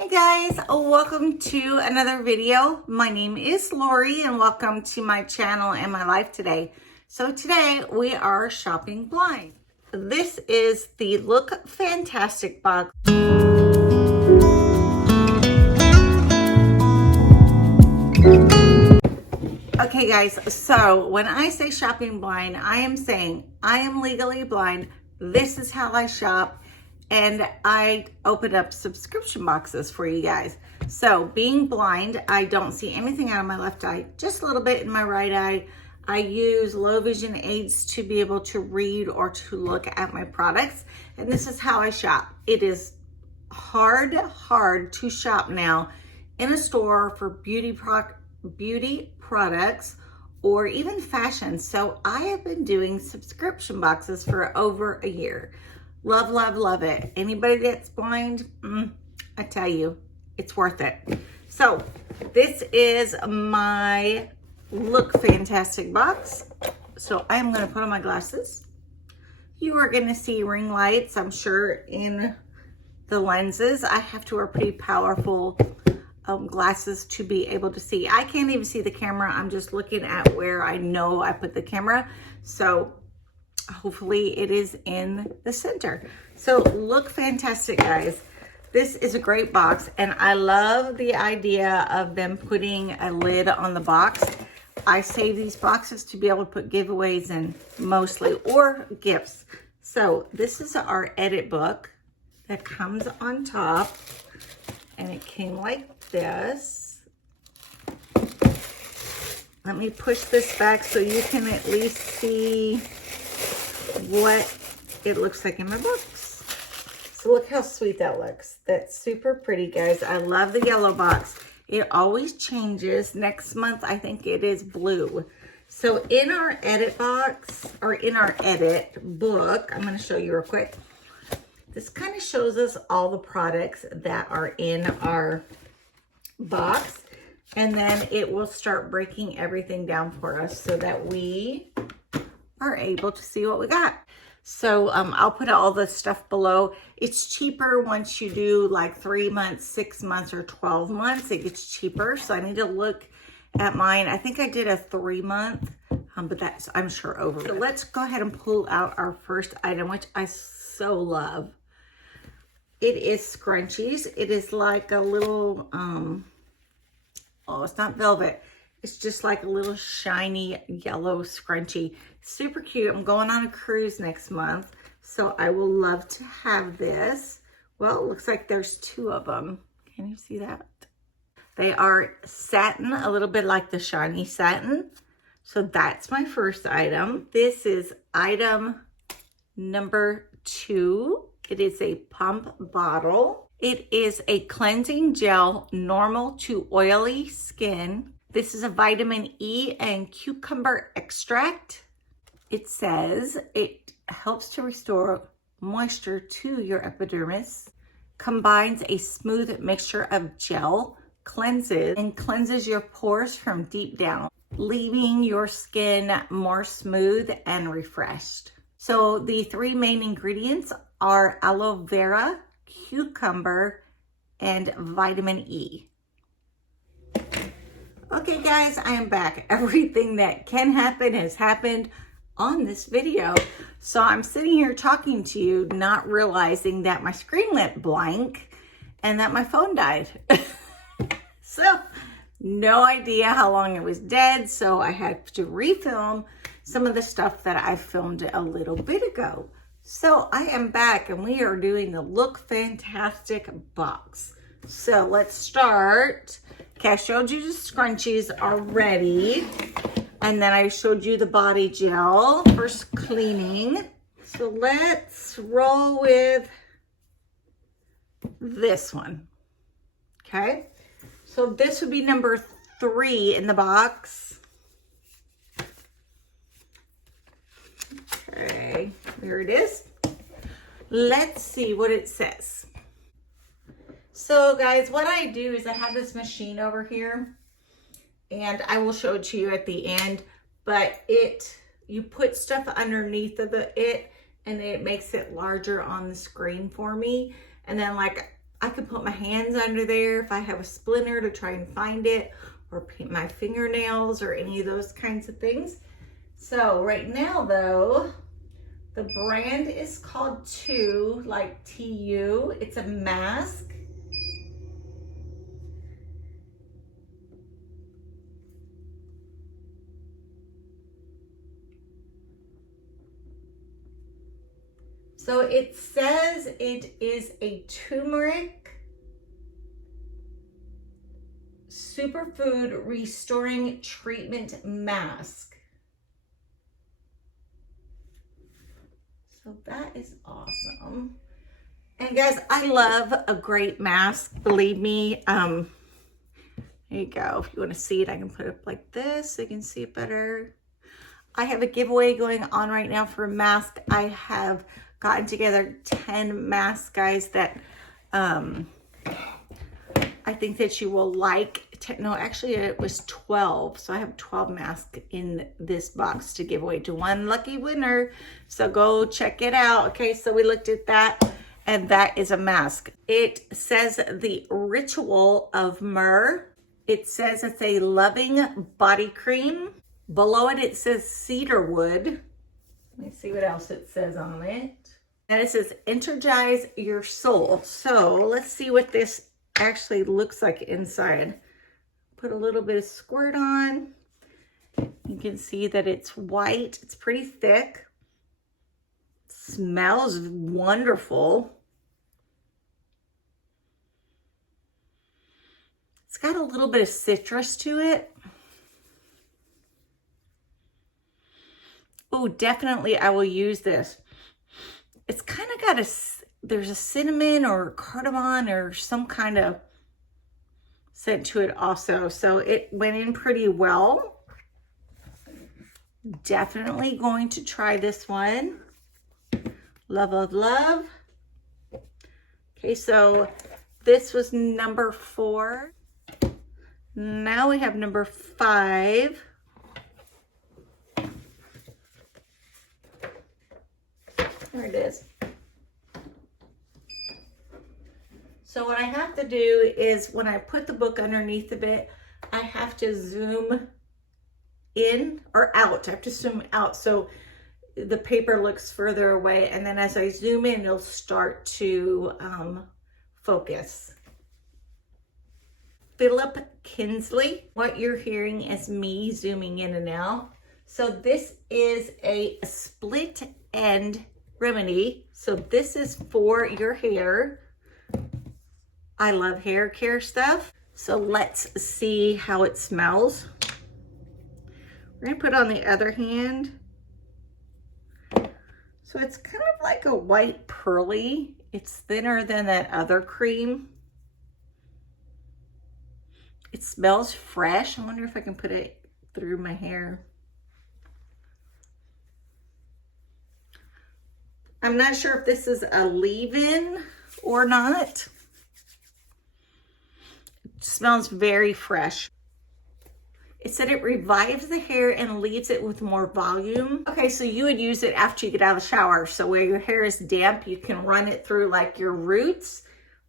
Hey guys, welcome to another video. My name is Lori and welcome to my channel and my life today. So today we are shopping blind. This is the Look Fantastic box. Okay guys, so when I say shopping blind, I am saying I am legally blind. This is how I shop. And I opened up subscription boxes for you guys. So being blind, I don't see anything out of my left eye, just a little bit in my right eye. I use low vision aids to be able to read or to look at my products. And this is how I shop. It is hard to shop now in a store for beauty products or even fashion. So I have been doing subscription boxes for over a year. Love, love, love it. Anybody that's blind, I tell you, it's worth it. So this is my Look Fantastic box. So I'm going to put on my glasses. You are going to see ring lights, I'm sure, in the lenses. I have to wear pretty powerful glasses to be able to see. I can't even see the camera. I'm just looking at where I know I put the camera. So hopefully it is in the center. So Look Fantastic, guys. This is a great box and I love the idea of them putting a lid on the box. I save these boxes to be able to put giveaways in mostly, or gifts. So this is our edit book that comes on top and it came like this. Let me push this back so you can at least see what it looks like in my books. So look how sweet that looks. That's super pretty, guys. I love the yellow box. It always changes. Next month, I think it is blue. So in our edit box, or in our edit book, I'm going to show you real quick. This kind of shows us all the products that are in our box. And then it will start breaking everything down for us so that we are able to see what we got. So I'll put all the stuff below. It's cheaper once you do like 3 months, 6 months, or 12 months. It gets cheaper. So I need to look at mine. I think I did a 3 month, but that's, I'm sure, over. So let's go ahead and pull out our first item, which I so love. It is scrunchies. It is like a little, oh, it's not velvet. It's just like a little shiny yellow scrunchie. Super cute. I'm going on a cruise next month, so I will love to have this. Well, it looks like there's 2 of them. Can you see that? They are satin, a little bit like the shiny satin. So that's my first item. This is item number 2. It is a pump bottle. It is a cleansing gel, normal to oily skin. This is a vitamin E and cucumber extract. It says it helps to restore moisture to your epidermis, combines a smooth mixture of gel, cleanses your pores from deep down, leaving your skin more smooth and refreshed. So the 3 main ingredients are aloe vera, cucumber, and vitamin E. Okay guys, I am back. Everything that can happen has happened on this video. So I'm sitting here talking to you, not realizing that my screen went blank and that my phone died. So no idea how long it was dead. So I had to refilm some of the stuff that I filmed a little bit ago. So I am back and we are doing the Look Fantastic box. So let's start. Okay, I showed you the scrunchies already. And then I showed you the body gel, first cleaning. So let's roll with this one. Okay, so this would be number 3 in the box. Okay, here it is. Let's see what it says. So guys, what I do is I have this machine over here and I will show it to you at the end, but you put stuff underneath of it and it makes it larger on the screen for me. And then like I can put my hands under there if I have a splinter to try and find it, or paint my fingernails or any of those kinds of things. So right now though, the brand is called TU, like TU. It's a mask. So it says it is a turmeric superfood restoring treatment mask. So that is awesome. And guys, I love a great mask, believe me. There you go. If you want to see it, I can put it up like this so you can see it better. I have a giveaway going on right now for a mask. I have gotten together 10 masks, guys, that I think that you will like. No, actually it was 12. So I have 12 masks in this box to give away to one lucky winner. So go check it out. Okay, so we looked at that, and that is a mask. It says the Ritual of Myrrh. It says it's a loving body cream. Below it, it says cedarwood. Let me see what else it says on it. And it says energize your soul. So let's see what this actually looks like inside. Put a little bit of squirt on. You can see that it's white. It's pretty thick. Smells wonderful. It's got a little bit of citrus to it. Oh, definitely I will use this. It's kind of got there's a cinnamon or cardamom or some kind of scent to it also. So it went in pretty well. Definitely going to try this one. Love, love, love. Okay, so this was number 4. Now we have number 5. There it is. So what I have to do is when I put the book underneath of it, I have to zoom in or out. I have to zoom out so the paper looks further away. And then as I zoom in, it'll start to focus. Philip Kinsley. What you're hearing is me zooming in and out. So this is a split end remedy. So this is for your hair. I love hair care stuff. So let's see how it smells. We're gonna put on the other hand. So it's kind of like a white pearly. It's thinner than that other cream. It smells fresh. I wonder if I can put it through my hair. I'm not sure if this is a leave-in or not. It smells very fresh. It said it revives the hair and leaves it with more volume. Okay, so you would use it after you get out of the shower. So where your hair is damp, you can run it through like your roots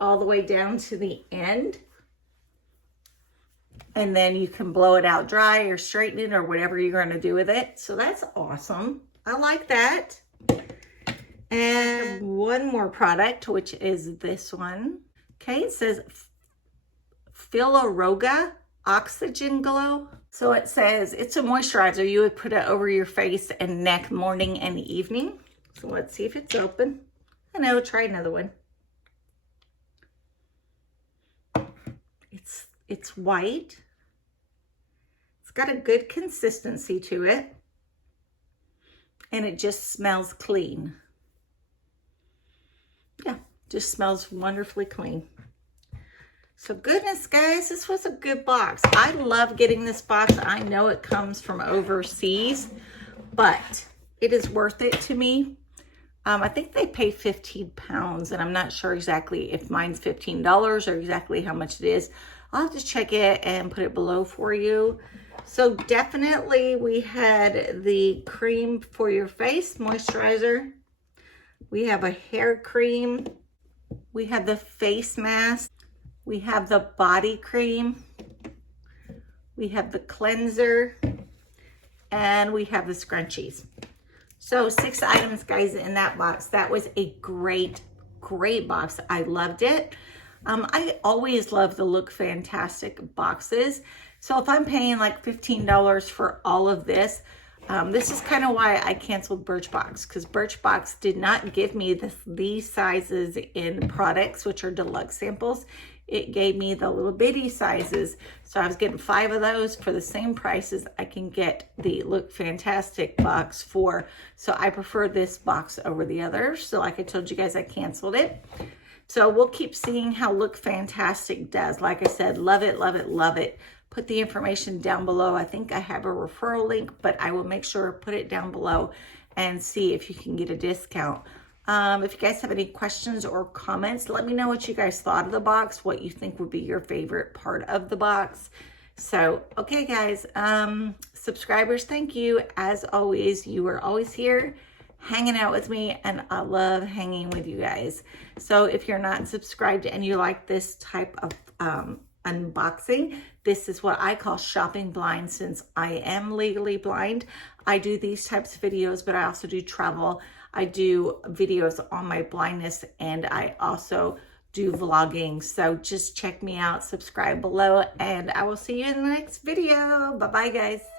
all the way down to the end. And then you can blow it out dry or straighten it or whatever you're going to do with it. So that's awesome. I like that. And one more product, which is this one. Okay, it says Filoroga Oxygen Glow. So it says it's a moisturizer. You would put it over your face and neck morning and evening. So let's see if it's open. I know, try another one. It's white. It's got a good consistency to it. And it just smells clean. Yeah, just smells wonderfully clean. So goodness, guys, this was a good box. I love getting this box. I know it comes from overseas, but it is worth it to me. I think they pay 15 pounds, and I'm not sure exactly if mine's $15 or exactly how much it is. I'll have to check it and put it below for you. So definitely we had the cream for your face, moisturizer. We have a hair cream. We have the face mask. We have the body cream. We have the cleanser. And we have the scrunchies. So 6 items, guys, in that box. That was a great box. I loved it. I always love the Look Fantastic boxes. So if I'm paying like $15 for all of this, this is kind of why I canceled Birchbox, because Birchbox did not give me these sizes in products, which are deluxe samples. It gave me the little bitty sizes. So I was getting 5 of those for the same prices I can get the Look Fantastic box for. So I prefer this box over the others. So like I told you guys, I canceled it. So we'll keep seeing how Look Fantastic does. Like I said, love it, love it, love it. Put the information down below. I think I have a referral link, but I will make sure to put it down below and see if you can get a discount. If you guys have any questions or comments, let me know what you guys thought of the box, what you think would be your favorite part of the box. So, okay, guys, subscribers, thank you. As always, you are always here hanging out with me, and I love hanging with you guys. So if you're not subscribed and you like this type of unboxing, this is what I call shopping blind, since I am legally blind. I do these types of videos, but I also do travel. I do videos on my blindness, and I also do vlogging. So just check me out, subscribe below, and I will see you in the next video. Bye-bye, guys.